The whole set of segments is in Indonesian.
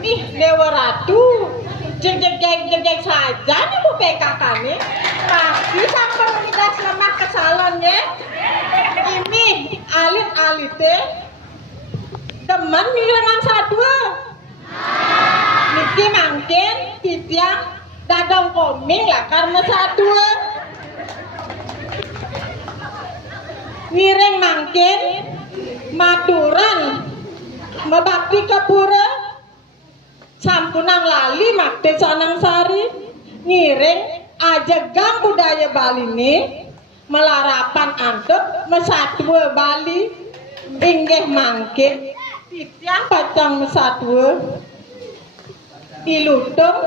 Nih Dewa Ratu jeng saja nih bu PKK nih pasti sampai mengidas lemah kesalonnya ini alit-alit teman milangan sadua niki mangkin titiang dadang koming lah karena sadua ngiring mangkin maturan mebakti kepura sampunang lali makte sanang sari ngiring ajegang budaya Bali ini melarapan antep mesatwa Bali inggih mangkin titiang pacang mesatwa ilutung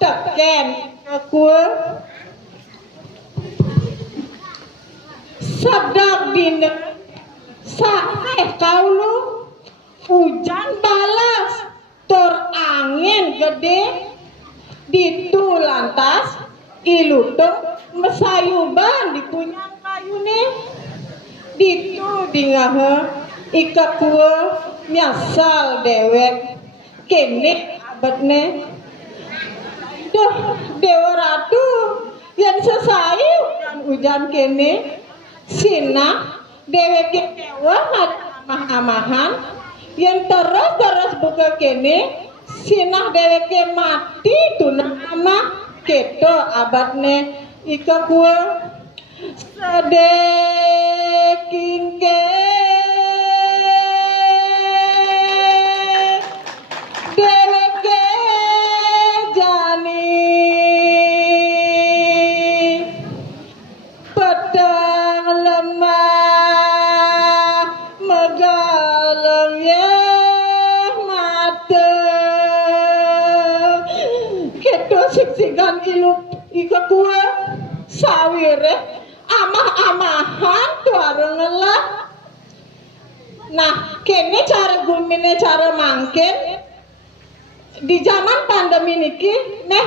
teken kekue sedak dina sakeh kaulu hujan balas tur angin gede ditu lantas ilutung mesayuban ditunyang kayu nih ditu dingahe ikakue nyasal dewek kene abadne duh Dewa Ratu yang sesayu hujan kene sina dewek dewa amah-amahan yang terus buka kene sinah dewek mati tunang amah keto abadne ika kue sedeking ke dewek jani pedang lemah megalang ye mate keto siksikan ilu ika kue sawire amah-amahan tuareng ngelah nah kene cara gumine cara mangkin di zaman pandemi niki neh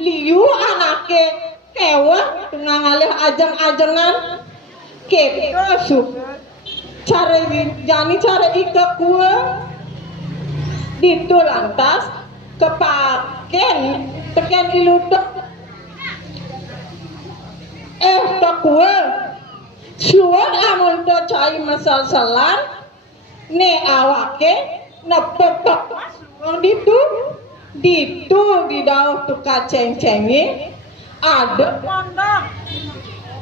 liu anake kewa ngalih ajeng-ajengan keto suka cara jani cara ika kue ditu lantas kepaken teken ilutung kue suwon amun to cai masal-salan ne awake nepepek suwon ditu di daun tuka ceng-cengi ada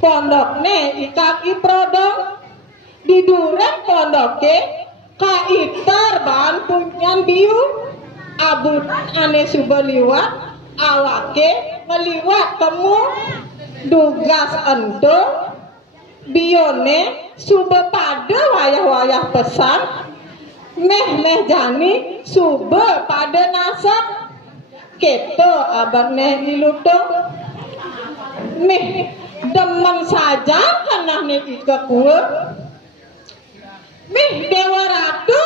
pondok ne ikaki prodong di duren pondoke kaitar bahan punyan biu abutan ane suba liwat awake ngeliwat temu dugas ento bione suba pada wayah-wayah pesan meh jani suba pada nasak keto abang ilutung meh demen saja karena ika kue meh Dewa Ratu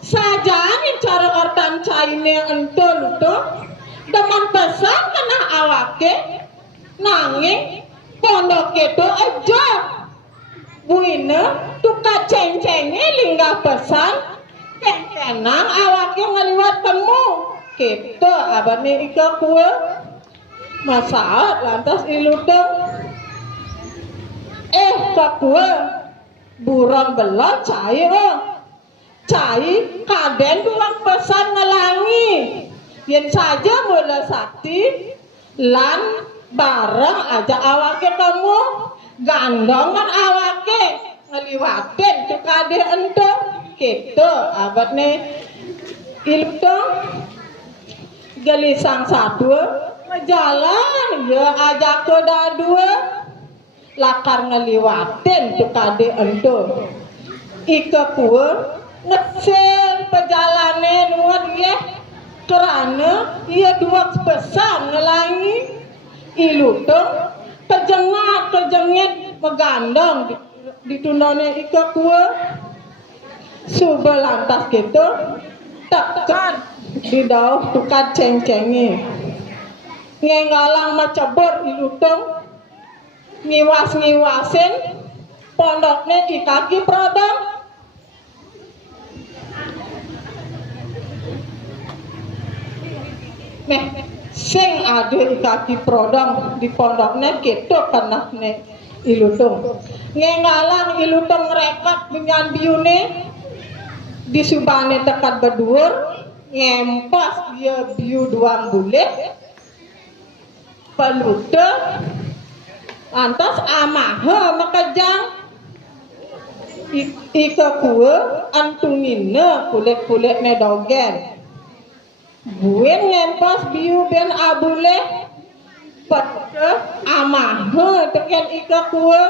saja nih cara ortan caine ento lutung demen pesan kena awake nanging pondok itu aja buina tuka ceng-cenge linggah pesan kenang awake ngeliwat temu gitu abane ika kue masaat lantas ilutung kue buron belot cai kaden tuang pesan ngelangi yen saja mula sakti lan bareng aja awake temu gandongan awake ngeliwatin tukade ento gitu abadne ilutung gelisang sadua ngejalan ya ajak ke dadua lakar ngeliwatin tukade ento ika kue ngeser perjalanan nuan ya karena ia dua pesan ngelangi ilutung kejengit megandong ditundone ika kue suba lantas gitu tekan di daun tukat ceng-cengi ngenggalang macebur ilutung ngiwas-ngiwasin pondoknya di kaki prodong meh sing ada kaki prodong di pondoknya ketok kena ne ilutung ngengalang ilutung rekat dengan biune di subane tekat berdur ngempas dia biu duang bule pelute lantas amaha makajang ika kue antungine kulit-kulit ne dogen buen ngempas biu ben abule pete amaha teken ika kue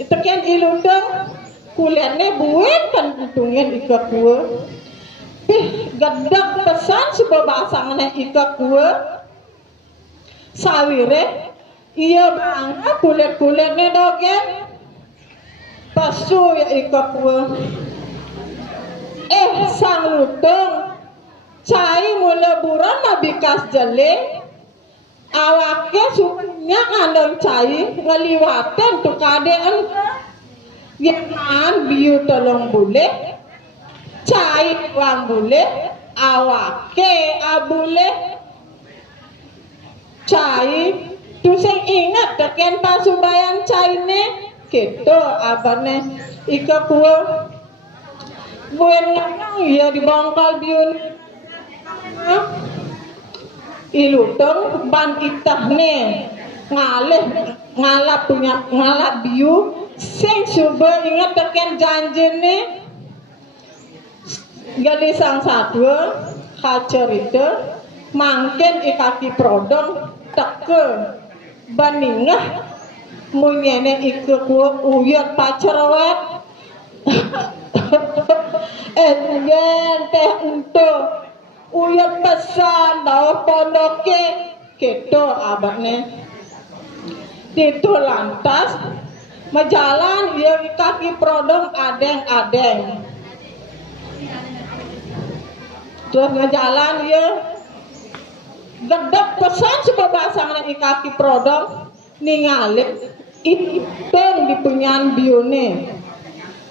teken iluteng kulitnya buen kan untungin ika kue gadak pesan sebuah bahasanya ika kue sawire iya bangga kulit-kulitnya dogen pasu ya ika kue sang lutung cai mula buran mabikas jele awake sukunya ngandong cai ngeliwaten tu kadean yang biu tolong bule cai wang bule awake abule cai tu sing ingat teken pasubayan cai ne gitu abane ika kue buen nang ya dibongkal biun iluteng ban itah ne ngalap punya ngalap biu sing coba ingat teken janjine gali sang sadwa kacer itu mangken ikaki prodong teke baningah munyene iku uyat pacerwet engen teh untuk uyat pesan daur pondoke keto abane itu lantas majalan ia kaki prodong adeng-adeng terus ngejalan ia gedek pesan sebab bahasa kaki prodong ningali iteng di punyan bione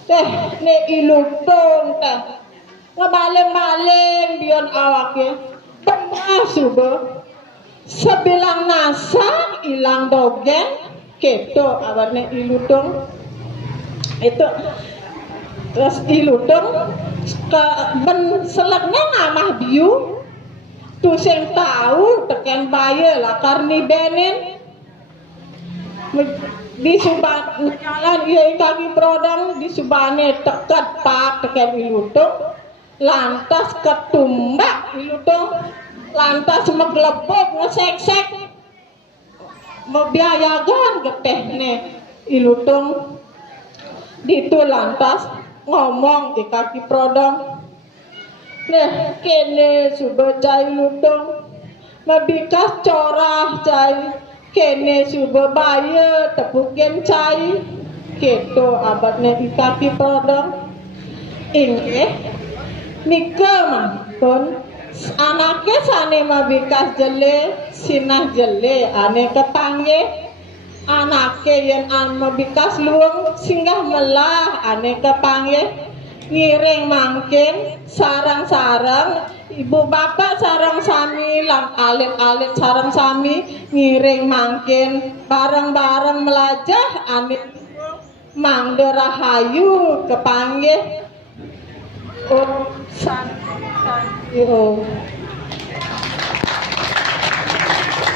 teh ne ilutong teh ngebaleng-baleng bion awake pernah subuh sebilang nasa ilang dogen keto awakne ilutong itu terus ilutong ke ben selaknya namah biu tu sing tahu teken baye lah karni benin di suban jalan iya kaki prodong di subane tekat pak teken ilutong lantas ketumbak ilutong lantas meglepok ngesek-sek membiayakan getehne ilutong ditu lantas ngomong di kaki prodong nah kene suba cai ilutong mabikas corah cai kene suba baye tepuken cai keto abadnya di kaki prodong inge nika mangkon anake sane mabikas jele sinah jele ane kepange anake yang mabikas luang singgah melah ane kepange ngiring mangkin sarang-sarang ibu bapak sarang sami lang alit-alit sarang sami ngiring mangkin bareng-bareng melajah ane mangde rahayu kepange oh san oh